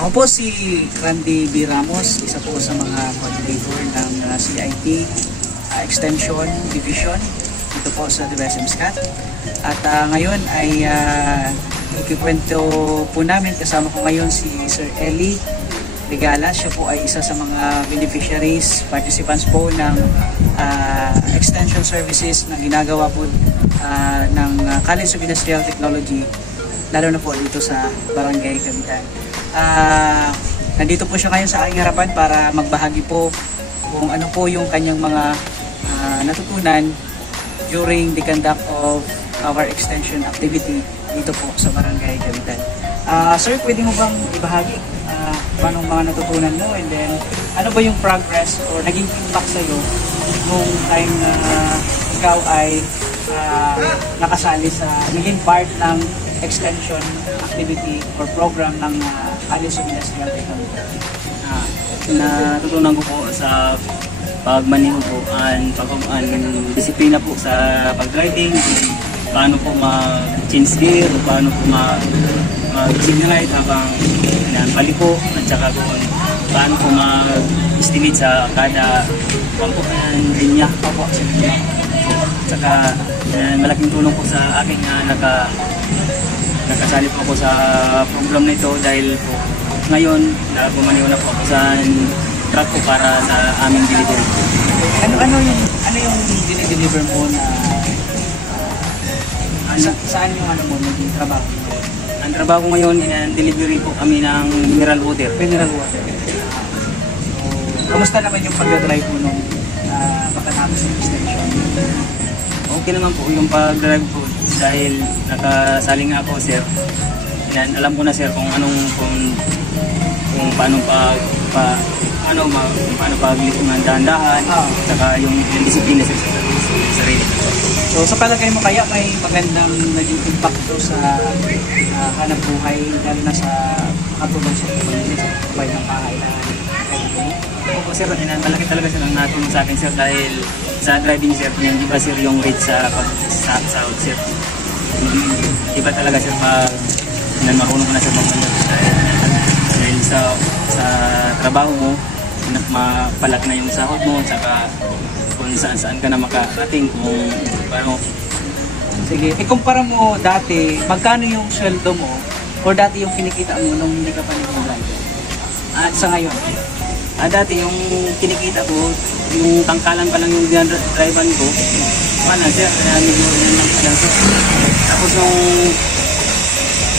Ako po si Randy B. Ramos, isa po sa mga coordinator ng CIT Extension Division dito po sa DBSM-SCAT. At ngayon ay ikikwento po namin, kasama ko ngayon si Sir Eli Regala. Siya po ay isa sa mga beneficiaries, participants po ng extension services na ginagawa po ng College of Industrial Technology, lalo na po dito sa Barangay Kabitan. Nandito po siya ngayon sa aking harapan para magbahagi po kung ano po yung kanyang mga natutunan during the conduct of our extension activity dito po sa Barangay Kabitan. Sir, pwede mo bang ibahagi anong mga natutunan mo, and then ano ba yung progress or naging impact sa'yo nung time na ikaw ay nakasali sa naging part ng extension activity or program ng College of Industrial Technology? Natutunan ko po sa pagmaneho po and disiplina po sa pag-driving, paano po mag-change gear, paano po mag-signalize habang paliko, at saka po paano po mag-estimate sa kada linya po. Saka malaking tulong po sa akin na nakasali po ako sa program na ito dahil po ngayon bumaliw na po ako sa truck ko para sa aming delivery. Ano yung dinideliver mo na saan yung naging trabaho? Ang trabaho ko ngayon, delivery po kami ng mineral water. Mineral water. So, kamusta naman yung pag-drive mo nung pagkatapos ng extension? Okay naman po yung pag-drive po dahil nakasali nga ako, sir. Alam ko na, sir, kung paano paglikom ng dahan-dahan, saka yung disiplina sa sarili. So sa palagay mo kaya may magandang naging impacto sa hanap buhay, lalo na sa katulong sa buhay ng pangailangan? Opo, sir, malaki talaga sir ang natulong sa akin, sir, dahil sa driving, sir, yung iba, sir, yung rate sa sahod, sir. Iba talaga, sir, marunong ko na, sir, dahil sa trabaho mo, mapalak na yung sahod mo, saka kung saan ka na makarating, kung paano. Sige, ikumpara mo dati, magkano yung sweldo mo or dati yung kinikita mo nung hindi ka pa nag-driver? At sa ngayon? Dati yung kinikita ko, yung tangkalan pa lang yung driver ko, sir, medyo yun lang pala, sir. Tapos nung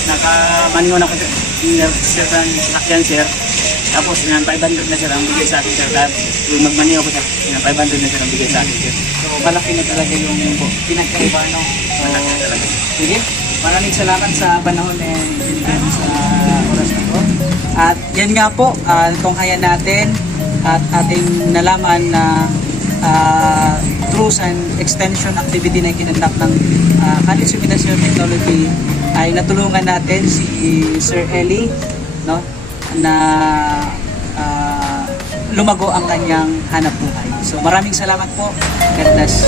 nakamaniwan ako, sir, sakyan, sir. Tapos 500 na, sir, ang bigay sa akin, sir. Kung magmaniho ko, sir, 500 na, sir, ang bigay sa akin, sir. So malaki na talaga yung pinagkaiba, no? So, sige, maraming salamat sa panahon na binigay mo sa oras na to. At yan nga po, tunghayan natin at ating nalaman na through an extension activity na kinandak ng College of Industrial Technology ay natulungan natin si Sir Eli, no, na lumago ang kanyang hanap buhay. So maraming salamat po. God bless.